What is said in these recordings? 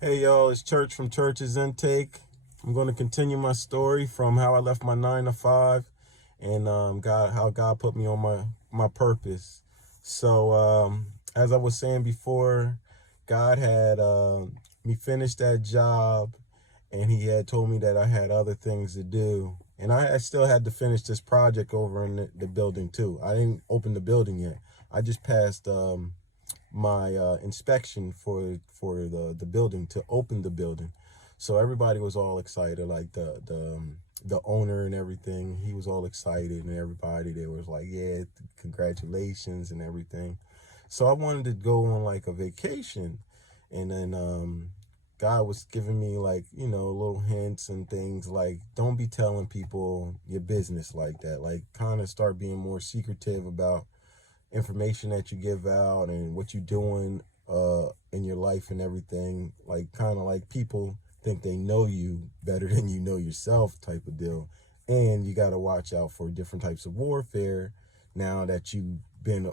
Hey y'all, it's Church from Church's Intake. I'm going to continue my story from how I left my 9 to 5 and how God put me on my purpose. So as I was saying before, God had me finish that job, and He had told me that I had other things to do. And I still had to finish this project over in the building too. I didn't open the building yet. I just passed my inspection for the building to open the building. So everybody was all excited, like the owner and everything. He was all excited, and everybody there was like, "Yeah, congratulations" and everything. So I wanted to go on like a vacation, and then God was giving me like little hints and things like don't be telling people your business like that. Like kind of start being more secretive about information that you give out and what you're doing in your life and everything. Like kind of like people think they know you better than you know yourself type of deal. And you got to watch out for different types of warfare now that you've been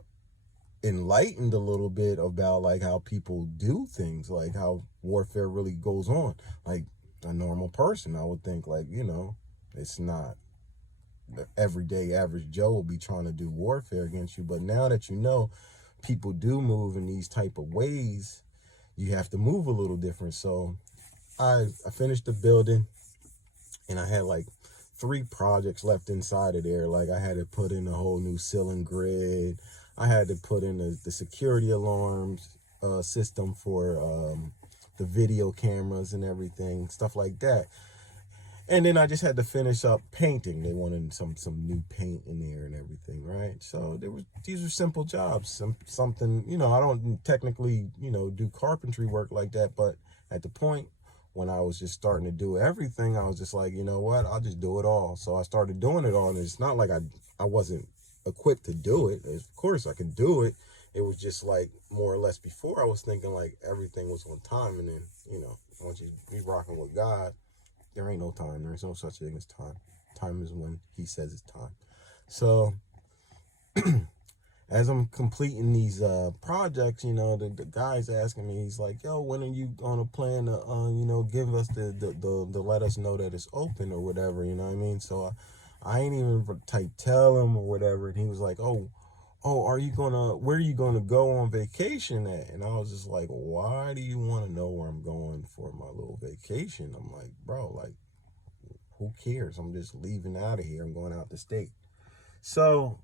enlightened a little bit about like how people do things, like how warfare really goes on. Like a normal person, I would think like, it's not the everyday average Joe will be trying to do warfare against you. But now that you know people do move in these type of ways, you have to move a little different. So I finished the building, and I had like 3 projects left inside of there. Like I had to put in a whole new ceiling grid. I had to put in the security alarms system for the video cameras and everything, stuff like that. And then I just had to finish up painting. They wanted some new paint in there and everything, right? So these were simple jobs. Something, I don't technically, do carpentry work like that, but at the point when I was just starting to do everything, I was just like, you know what? I'll just do it all. So I started doing it all, and it's not like I wasn't equipped to do it. Of course I could do it. It was just like more or less before I was thinking like everything was on time, and then, once you be rocking with God, there ain't no time. There's no such thing as time. Time is when He says it's time. So as I'm completing these projects, the guy's asking me, he's like, "Yo, when are you gonna plan to, give us the let us know that it's open or whatever?" You know what I mean? So I ain't even type tell him or whatever, and he was like, "Oh, where are you gonna go on vacation at?" And I was just like, "Why do you want to know where I'm going for my little vacation?" I'm like, "Bro, like, who cares? I'm just leaving out of here. I'm going out the state." So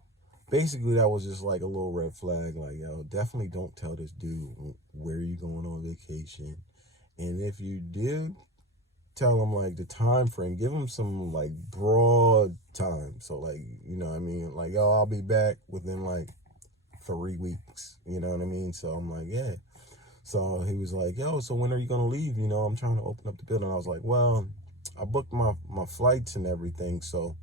basically, that was just like a little red flag. Like, yo, definitely don't tell this dude where you going on vacation. And if you do tell him like the time frame, give him some like broad time. So like, what I mean? Like, yo, I'll be back within like 3 weeks. You know what I mean? So I'm like, yeah. So he was like, yo, so when are you gonna leave? I'm trying to open up the building. I was like, well, I booked my flights and everything, so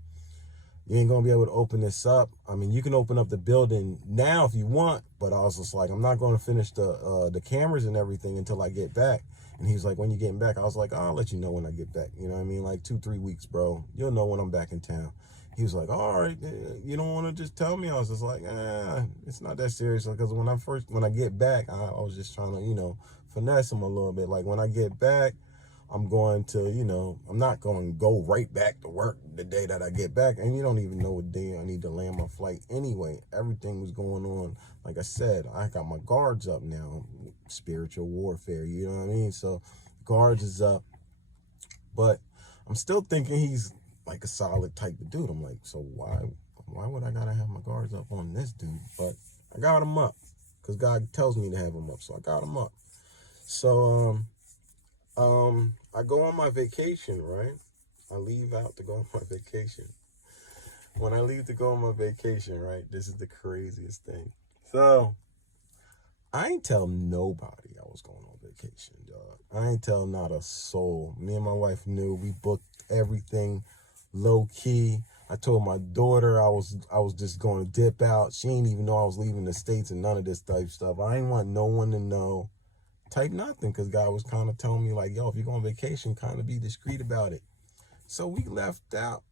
you ain't gonna be able to open this up. I mean, you can open up the building now if you want, but I was just like, I'm not gonna finish the cameras and everything until I get back. And he was like, when you getting back? I was like, I'll let you know when I get back. You know what I mean? Like 2-3 weeks, bro. You'll know when I'm back in town. He was like, all right, you don't want to just tell me? I was just like, it's not that serious. Because when I get back, I was just trying to, finesse him a little bit. Like when I get back, I'm going to, I'm not going to go right back to work the day that I get back. And you don't even know what day I need to land my flight anyway. Everything was going on. Like I said, I got my guards up now. Spiritual warfare, you know what I mean? So guards is up. But I'm still thinking he's like a solid type of dude. I'm like, so why would I gotta have my guards up on this dude? But I got him up because God tells me to have him up. So I got him up. So I go on my vacation, right? I leave out to go on my vacation. When I leave to go on my vacation, right? This is the craziest thing. So I ain't tell nobody I was going on vacation, dog. I ain't tell not a soul. Me and my wife knew. We booked everything low key. I told my daughter I was just going to dip out. She ain't even know I was leaving the States and none of this type stuff. I ain't want no one to know. Type nothing, because God was kind of telling me like, yo, if you go on vacation, kind of be discreet about it. So we left out.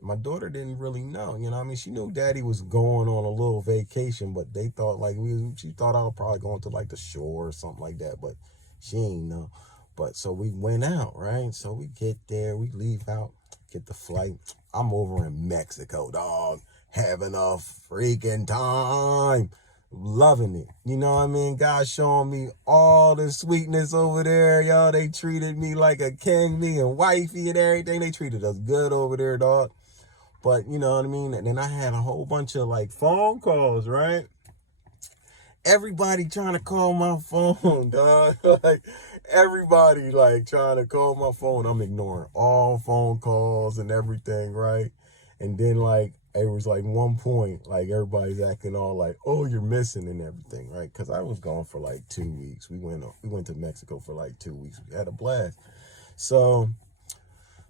My daughter didn't really know, you know what I mean? She knew daddy was going on a little vacation, but they thought like she thought I was probably going to like the shore or something like that. But She ain't know. But so we went out, right? So we get there, we leave out, get the flight. I'm over in Mexico, dog, having a freaking time. Loving it. You know what I mean? God showing me all the sweetness over there, y'all. They treated me like a king, me and wifey and everything. They treated us good over there, dog. But you know what I mean? And then I had a whole bunch of like phone calls, right? Everybody trying to call my phone, dog. Like everybody like trying to call my phone. I'm ignoring all phone calls and everything, right? And then like it was like one point, like everybody's acting all like, "Oh, you're missing" and everything, right? Because I was gone for like 2 weeks. We went to Mexico for like 2 weeks. We had a blast. So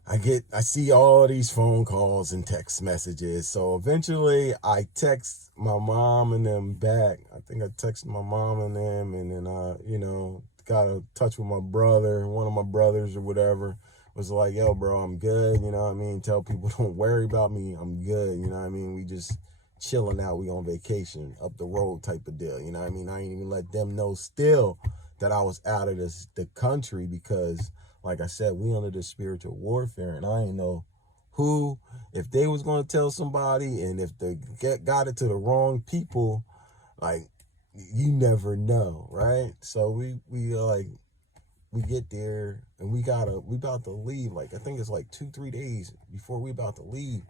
I see all these phone calls and text messages. So eventually I text my mom and them back. I think I texted my mom and them, and then got in touch with my brother, one of my brothers or whatever, was like, "Yo, bro, I'm good." You know what I mean? Tell people don't worry about me. I'm good. You know what I mean? We just chilling out. We on vacation up the road type of deal. You know what I mean? I ain't even let them know still that I was out of the country because, like I said, we under the spiritual warfare, and I ain't know who, if they was going to tell somebody, and if they got it to the wrong people, like, you never know, right? So we get there, and we about to leave. Like, I think it's like 2-3 days before we about to leave.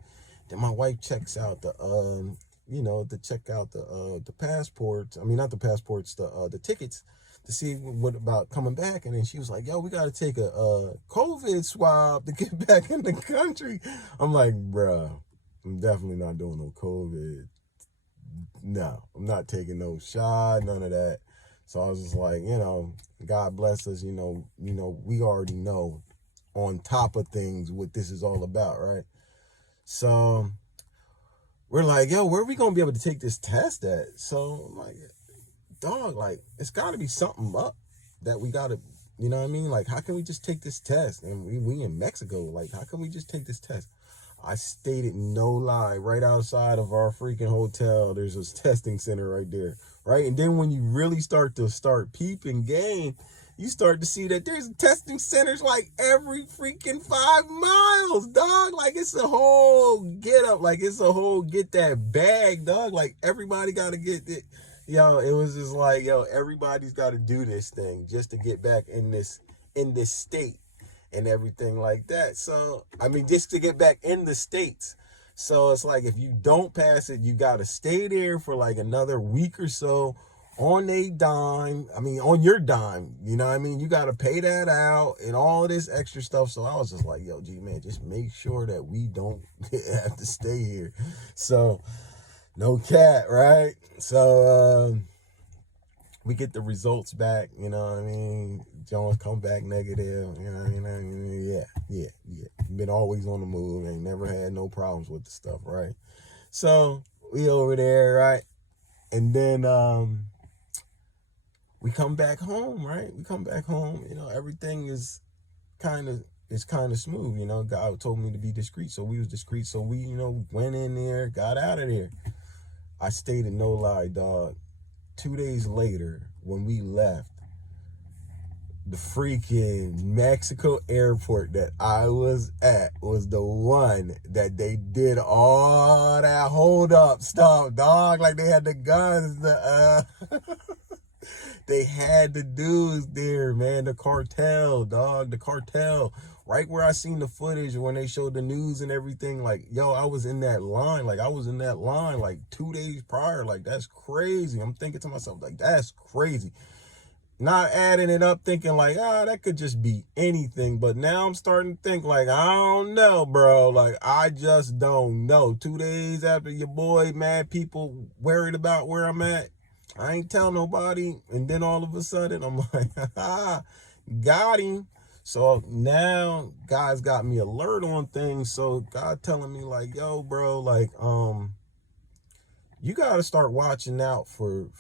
Then my wife checks out to check out the passports. I mean, not the passports, the tickets, to see what about coming back. And then she was like, "Yo, we got to take a COVID swab to get back in the country." I'm like, "Bruh, I'm definitely not doing no COVID. No, I'm not taking no shot, none of that." So I was just like, God bless us. We already know on top of things what this is all about, right? So we're like, "Yo, where are we going to be able to take this test at?" So I'm like, "Dog, like, it's got to be something up that we got to, you know what I mean? Like, how can we just take this test? And we in Mexico. Like, how can we just take this test?" I stated, no lie, right outside of our freaking hotel, there's this testing center right there, right? And then when you really start peeping game, you start to see that there's testing centers like every freaking 5 miles, dog. Like, it's a whole get up, like it's a whole get that bag, dog. Like, everybody got to get it. Yo, it was just like, yo, everybody's got to do this thing just to get back in this state and everything like that. So, I mean, just to get back in the States. So it's like, if you don't pass it, you got to stay there for like another week or so on on your dime. You know what I mean? You got to pay that out and all of this extra stuff. So I was just like, "Yo, G, man, just make sure that we don't have to stay here." So, no cat, right? So, we get the results back, you know what I mean? Jones come back negative, you know what I mean? Yeah. Been always on the move, ain't never had no problems with the stuff, right? So we over there, right? And then we come back home, right? We come back home, everything is kind of smooth, God told me to be discreet, so we was discreet. So we, went in there, got out of there. I stayed in no lie, dog. 2 days later, when we left, the freaking Mexico airport that I was at was the one that they did all that hold up stuff, dog. Like, they had the guns, they had the dudes there, man. The cartel, dog. The cartel. Right where I seen the footage when they showed the news and everything. Like, yo, I was in that line. Like, I was in that line like 2 days prior. Like, that's crazy. I'm thinking to myself, like, that's crazy. Not adding it up, thinking like, that could just be anything. But now I'm starting to think like, I don't know, bro. Like, I just don't know. 2 days after your boy, mad people worried about where I'm at, I ain't tell nobody. And then all of a sudden, I'm like, got him. So now God's got me alert on things. So God telling me like, "Yo, bro, like, you got to start watching out for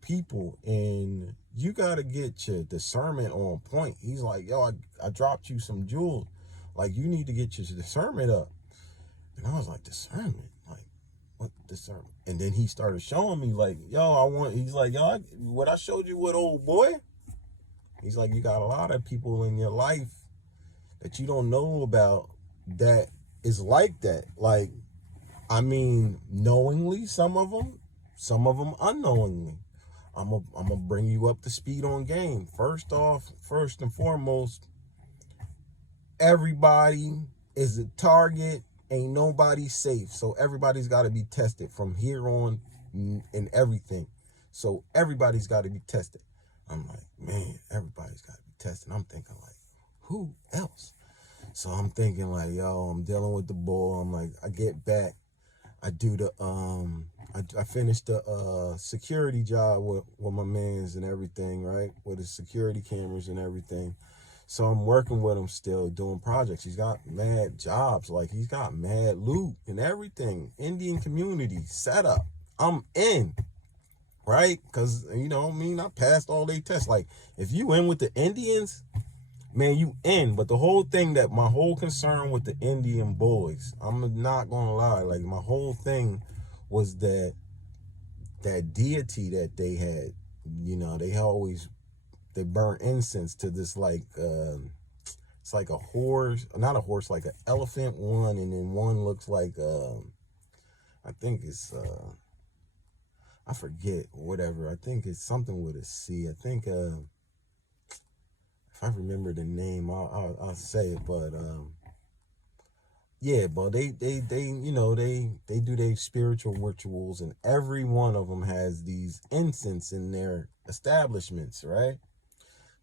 people, and you got to get your discernment on point." He's like, "Yo, I dropped you some jewels. Like, you need to get your discernment up." And I was like, "Discernment? Like, what discernment?" And then he started showing me like, he's like, "Yo, what I showed you with old boy, He's like, you got a lot of people in your life that you don't know about that is like that. Like, I mean, knowingly, some of them unknowingly. I'm gonna bring you up to speed on game. First and foremost, everybody is a target. Ain't nobody safe. So everybody's got to be tested from here on in everything. So everybody's got to be tested. I'm like, man, everybody's got to be tested. I'm thinking like, who else? So I'm thinking like, yo, I'm dealing with the bull. I'm like, I get back. I do the I finished the security job with my mans and everything, right? With the security cameras and everything. So I'm working with him still, doing projects. He's got mad jobs, like he's got mad loot and everything. Indian community set up. I'm in, right? Because, you know what I mean? I passed all their tests. Like, if you in with the Indians, man, you in. But the whole thing, that my whole concern with the Indian boys, I'm not gonna lie, like my whole thing was that deity that they had. You know, they burn incense to this, like it's like a horse, not a horse, like an elephant one, and then one looks like I think it's I forget, whatever. I think it's something with a C. I think if I remember the name, I'll say it. But yeah, but they you know, they do their spiritual rituals, and every one of them has these incense in their establishments, right?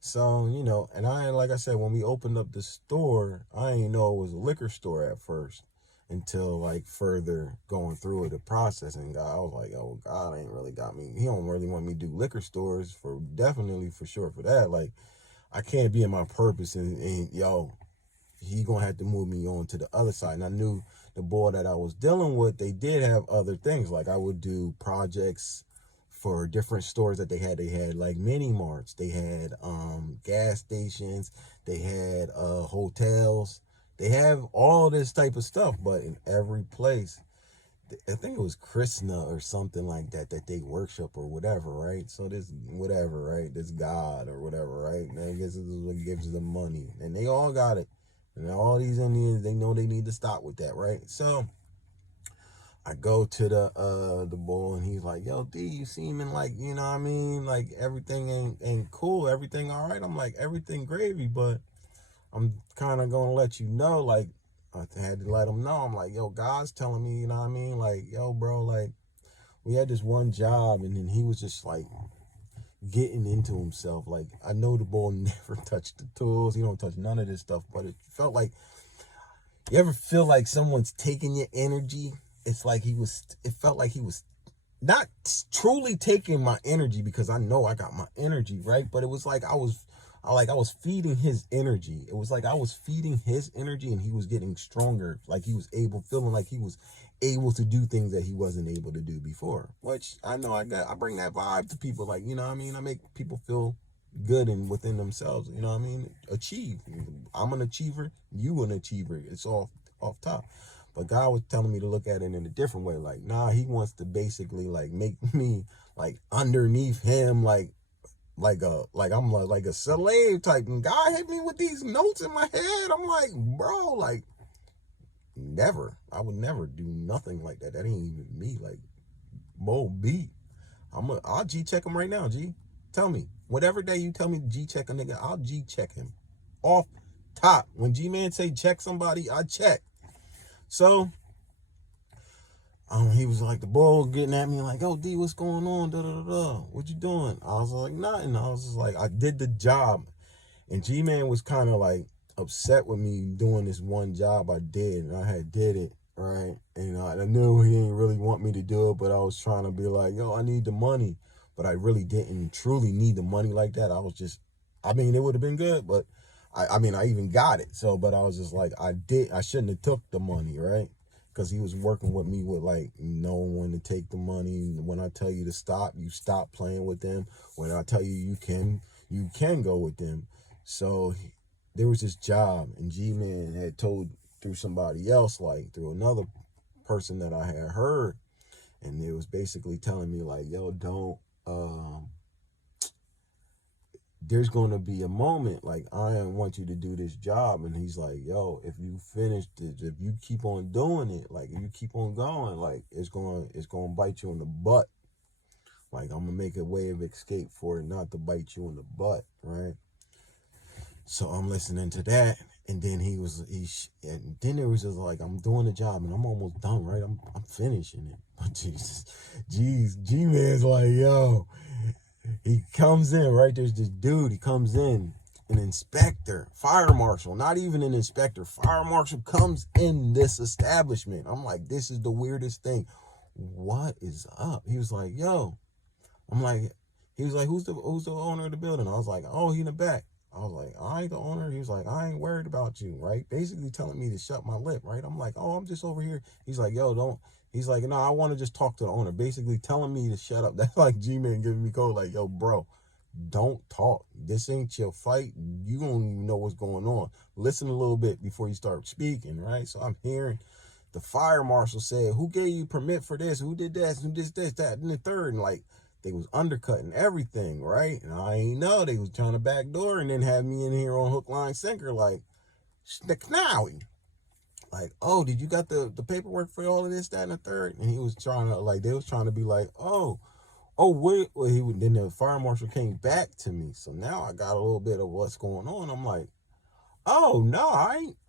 So, you know, and like I said, when we opened up the store, I didn't know it was a liquor store at first until like further going through it, the processing. I was like, oh, God ain't really got me. He don't really want me to do liquor stores, definitely for sure for that. Like, I can't be in my purpose, and yo, he gonna have to move me on to the other side. And I knew the boy that I was dealing with, they did have other things. Like, I would do projects for different stores that they had. They had like mini marts, they had gas stations, they had hotels, they have all this type of stuff. But in every place, I think it was Krishna or something like that they worship or whatever, right? So this whatever, right? This God or whatever, right? And I guess this is what gives them money, and they all got it. And all these Indians, they know they need to stop with that, right? So I go to the bull, and he's like, yo, D, you seeming like, you know what I mean? Like, everything ain't cool. Everything all right? I'm like, everything gravy, but I'm kind of going to let you know, like, I had to let him know. I'm like, yo, God's telling me, you know what I mean? Like, yo, bro, like, we had this one job, and then he was just like getting into himself. Like, I know the bull never touched the tools. He don't touch none of this stuff, but it felt like, you ever feel like someone's taking your energy? It felt like he was not truly taking my energy, because I know I got my energy, right? But it was like I was feeding his energy. It was like I was feeding his energy, and he was getting stronger. Like, he was feeling like he was able to do things that he wasn't able to do before. Which I know I bring that vibe to people. Like, you know what I mean? I make people feel good and within themselves. You know what I mean? Achieve. I'm an achiever. You an achiever. It's off top. But God was telling me to look at it in a different way. Like, nah, he wants to basically like make me like underneath him, like I'm like a slave type. And God hit me with these notes in my head. I'm like, bro, like, never. I would never do nothing like that. That ain't even me. Like, Mo B. I'll G check him right now, G. Tell me. Whatever day you tell me to G check a nigga, I'll G check him. Off top. When G-Man say check somebody, I check. So he was like, the bull getting at me like, oh, D, what's going on? Da, da, da, da. What you doing? I was like, nothing. I was just like, I did the job. And G-Man was kind of like upset with me doing this one job I did. And I had did it, right? And I knew he didn't really want me to do it, but I was trying to be like, yo, I need the money. But I really didn't truly need the money like that. I mean, it would have been good, but I mean, I even got it. So, but I was just like, I shouldn't have took the money, right? Because he was working with me with like knowing when to take the money. When I tell you to stop, you stop playing with them. When I tell you you can go with them. So there was this job, and G-Man had told through somebody else, like through another person that I had heard, and it was basically telling me like, yo, don't there's going to be a moment like, I want you to do this job. And he's like, yo, if you finish this, if you keep on doing it, like if you keep on going, like it's going to bite you in the butt. Like I'm going to make a way of escape for it not to bite you in the butt, right? So I'm listening to that, and then and then it was just like, I'm doing the job and I'm almost done, right? I'm finishing it. But Jesus, G-Man's like, yo, he comes in, right? There's this dude, he comes in, an inspector, fire marshal, not even an inspector, fire marshal comes in this establishment. I'm like, this is the weirdest thing. What is up? He was like, yo, I'm like, he was like, who's the owner of the building? I was like, oh, he in the back. I was like, I ain't the owner. He was like, I ain't worried about you, right? Basically telling me to shut my lip, right? I'm like, oh, I'm just over here. He's like, yo, don't. He's like, no, I want to just talk to the owner. Basically telling me to shut up. That's like G-Man giving me code, like, yo, bro, don't talk. This ain't your fight. You don't even know what's going on. Listen a little bit before you start speaking, right? So I'm hearing the fire marshal said, who gave you permit for this? Who did that? Who did this, that, and the third? And like, they was undercutting everything, right? And I ain't know they was trying to backdoor and then have me in here on hook, line, sinker, like, Schnowie. Like, oh, did you got the paperwork for all of this, that, and the third? And he was trying to, like, they was trying to be like, wait. Well, then the fire marshal came back to me. So now I got a little bit of what's going on. I'm like, oh, no,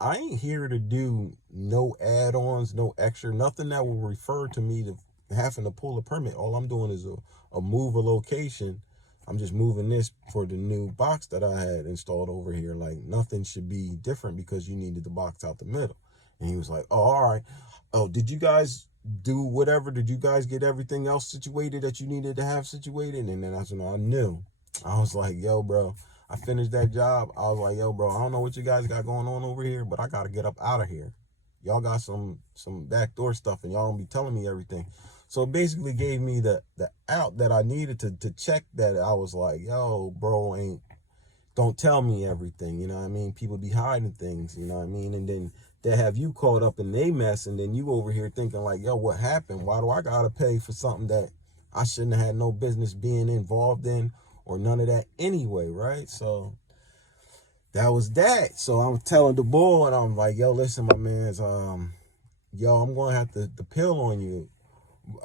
I ain't here to do no add-ons, no extra, nothing that will refer to me to having to pull a permit. All I'm doing is a move a location. I'm just moving this for the new box that I had installed over here. Like, nothing should be different because you needed the box out the middle. And he was like, oh, all right. Oh, did you guys do whatever? Did you guys get everything else situated that you needed to have situated? And then that's when I knew. I was like, yo, bro, I finished that job. I was like, yo, bro, I don't know what you guys got going on over here, but I got to get up out of here. Y'all got some backdoor stuff and y'all gonna be telling me everything. So it basically gave me the out that I needed to check that. I was like, yo, bro, don't tell me everything. You know what I mean? People be hiding things, you know what I mean? And then they have you caught up in their mess, and then you over here thinking like, yo, what happened? Why do I gotta pay for something that I shouldn't have had no business being involved in, or none of that anyway, right? So that was that. So I'm telling the boy, and I'm like, yo, listen, my man's, yo, I'm gonna have to pill on you.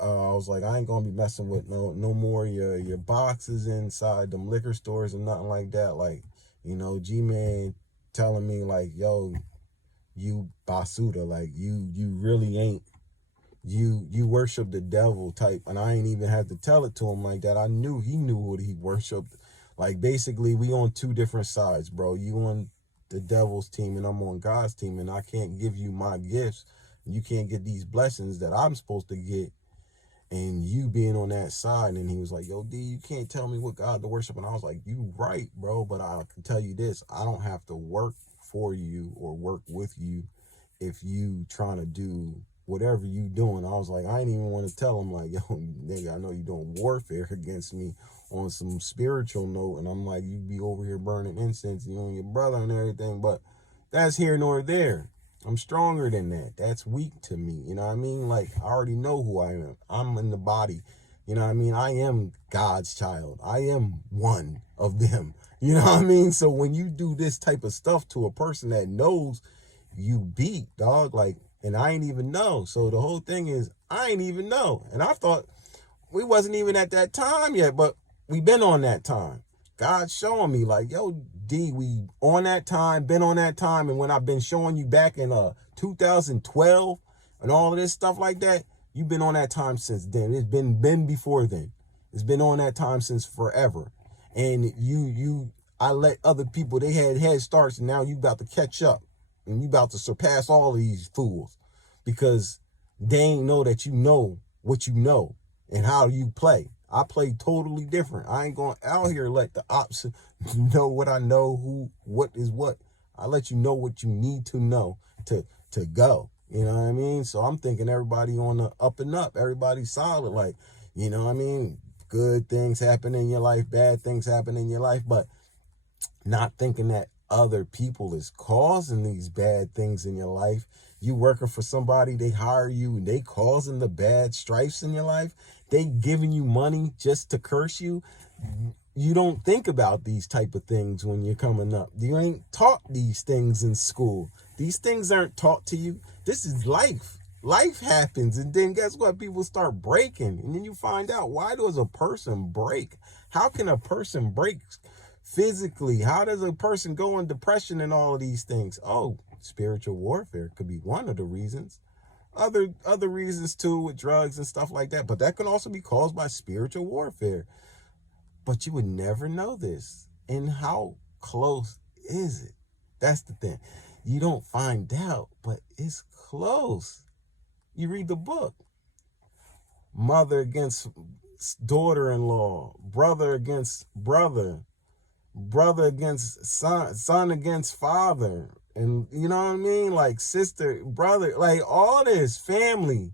I was like, I ain't gonna be messing with no more your boxes inside them liquor stores and nothing like that. Like, you know, G-Man telling me like, yo, you basuda, like you really ain't, you worship the devil type. And I ain't even had to tell it to him like that. I knew he knew what he worshiped. Like, basically we on two different sides, bro. You on the devil's team and I'm on God's team, and I can't give you my gifts. You can't get these blessings that I'm supposed to get, and you being on that side. And he was like, yo, D, you can't tell me what God to worship. And I was like, you right, bro, but I can tell you this, I don't have to work for you or work with you if you trying to do whatever you doing. I was like, I ain't even want to tell him like, yo, nigga, I know you doing warfare against me on some spiritual note, and I'm like, you be over here burning incense, you know, your brother and everything, but that's here nor there. I'm stronger than that. That's weak to me. You know what I mean? Like, I already know who I am. I'm in the body. You know what I mean? I am God's child. I am one of them. You know what I mean? So when you do this type of stuff to a person that knows you beat, dog, like, and I ain't even know. So the whole thing is, I ain't even know. And I thought we wasn't even at that time yet, but we been on that time. God's showing me like, yo, D, we on that time, been on that time. And when I've been showing you back in 2012 and all of this stuff like that, you've been on that time since then. It's been before then. It's been on that time since forever. And I let other people, they had head starts, and now you about to catch up. And you about to surpass all of these fools, because they ain't know that you know what you know and how you play. I play totally different. I ain't going out here let the ops know what I know, what is what. I let you know what you need to know to go. You know what I mean? So I'm thinking everybody on the up and up. Everybody's solid. Like, you know what I mean? Good things happen in your life, bad things happen in your life, but not thinking that other people is causing these bad things in your life. You working for somebody, they hire you, and they causing the bad strifes in your life. They giving you money just to curse you. you don't think about these type of things when you're coming up. You ain't taught these things in school. These things aren't taught to you. This is life. Life happens, and then guess what? People start breaking, and then you find out, why does a person break? How can a person break physically? How does a person go in depression and all of these things? Oh, spiritual warfare could be one of the reasons. Other reasons too, with drugs and stuff like that, but that can also be caused by spiritual warfare. But you would never know this. And how close is it? That's the thing. You don't find out, but it's close. You read the book. Mother against daughter-in-law, brother against brother, brother against son, son against father. And you know what I mean? Like sister, brother, like all this family.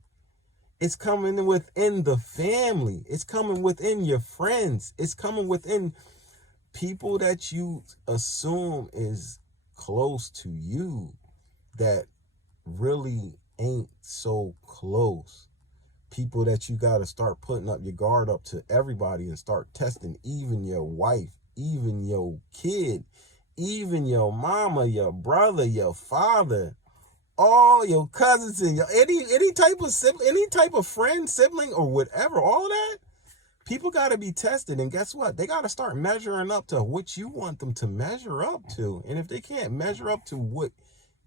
It's coming within the family. It's coming within your friends. It's coming within people that you assume is close to you that really ain't so close. People that you got to start putting up your guard up to everybody and start testing, even your wife, even your kid, even your mama, your brother, your father, all your cousins and your any type of sibling, any type of friend, sibling, or whatever, all that, people got to be tested. And guess what? They got to start measuring up to what you want them to measure up to. And if they can't measure up to what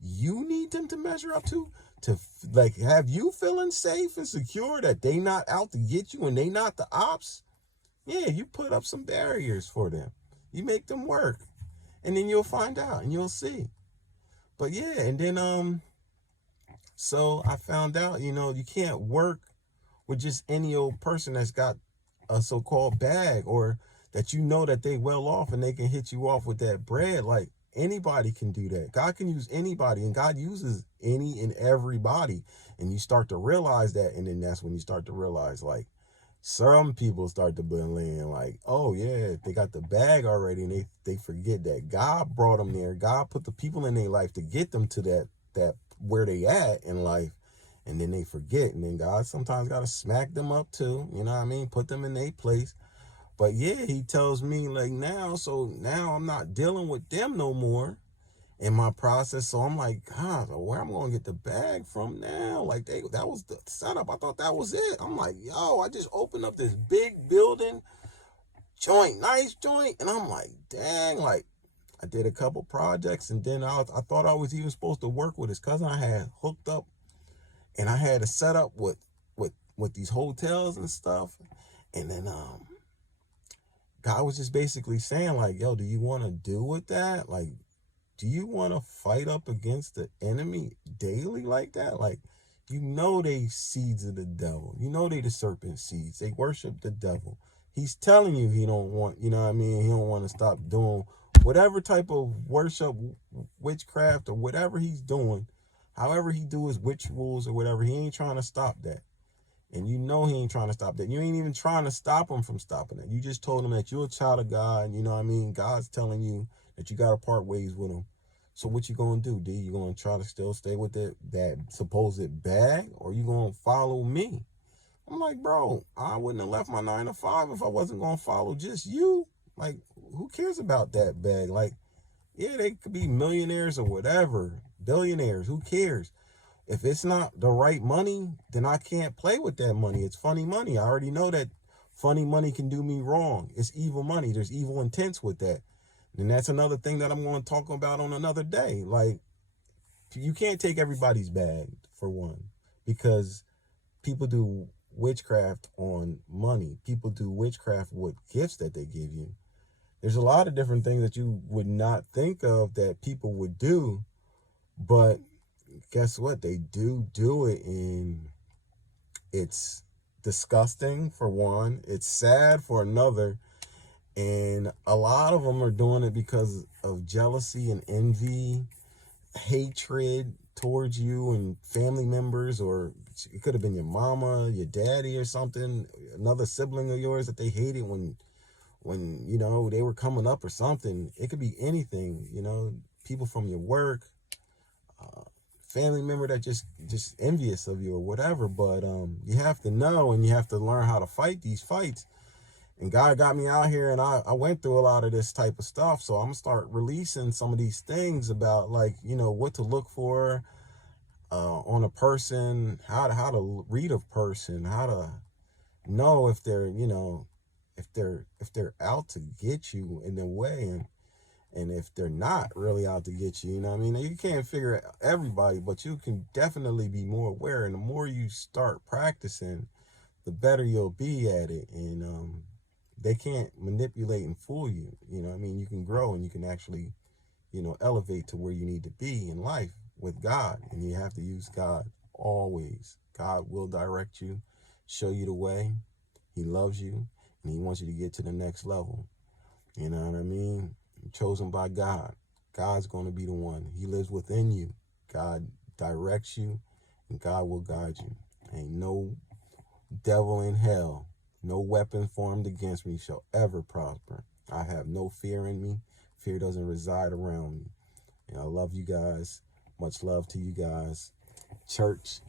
you need them to measure up to like have you feeling safe and secure that they not out to get you and they not the ops, yeah, you put up some barriers for them. You make them work, and then you'll find out and you'll see. But yeah, and then so I found out, you can't work with just any old person that's got a so-called bag, or that that they well off and they can hit you off with that bread. Like, anybody can do that. God can use anybody, and God uses any and everybody. And you start to realize that, and then that's when you start to realize, like, some people start to believe, like, oh yeah, they got the bag already, and they forget that God brought them there. God put the people in their life to get them to that where they at in life, and then they forget, and then God sometimes got to smack them up too, you know what I mean, put them in their place. But yeah, he tells me, like, now I'm not dealing with them no more in my process. So I'm like, God, where am I gonna get the bag from now? Like, that was the setup. I thought that was it. I'm like, yo, I just opened up this big building joint, nice joint, and I'm like, dang, like, I did a couple projects, and then I thought I was even supposed to work with his cousin. I had hooked up, and I had a setup with these hotels and stuff. And then God was just basically saying, like, yo, do you want to do with that? Like, do you want to fight up against the enemy daily like that? Like, they seeds of the devil. They the serpent seeds. They worship the devil. He's telling you he don't want, he don't want to stop doing whatever type of worship, witchcraft, or whatever he's doing. However he do his rituals or whatever, he ain't trying to stop that. And he ain't trying to stop that. You ain't even trying to stop him from stopping it. You just told him that you're a child of God. God's telling you that you got to part ways with him. So what you going to do, D? You going to try to still stay with that supposed bag, or you going to follow me? I'm like, bro, I wouldn't have left my 9 to 5 if I wasn't going to follow just you. Like, who cares about that bag? Like, yeah, they could be millionaires or whatever, billionaires. Who cares? If it's not the right money, then I can't play with that money. It's funny money. I already know that funny money can do me wrong. It's evil money. There's evil intents with that. And that's another thing that I'm going to talk about on another day. Like, you can't take everybody's bag, for one, because people do witchcraft on money. People do witchcraft with gifts that they give you. There's a lot of different things that you would not think of that people would do, but guess what? They do it, and it's disgusting for one. It's sad for another. And a lot of them are doing it because of jealousy and envy, hatred towards you and family members, or it could have been your mama, your daddy, or something, another sibling of yours that they hated when they were coming up or something. It could be anything, people from your work, family member that just envious of you or whatever. But you have to know, and you have to learn how to fight these fights. And God got me out here, and I went through a lot of this type of stuff. So I'm gonna start releasing some of these things about, like, you know, what to look for on a person, how to read a person, how to know if they're, you know, if they're out to get you in a way, and if they're not really out to get you. You know what I mean? You can't figure out everybody, but you can definitely be more aware. And the more you start practicing, the better you'll be at it. And they can't manipulate and fool you. You know what I mean? You can grow, and you can actually, you know, elevate to where you need to be in life with God. And you have to use God always. God will direct you, show you the way. He loves you, and he wants you to get to the next level. You know what I mean? You're chosen by God. God's going to be the one. He lives within you. God directs you, and God will guide you. Ain't no devil in hell, no weapon formed against me shall ever prosper. I have no fear in me. Fear doesn't reside around me. And I love you guys. Much love to you guys. Church,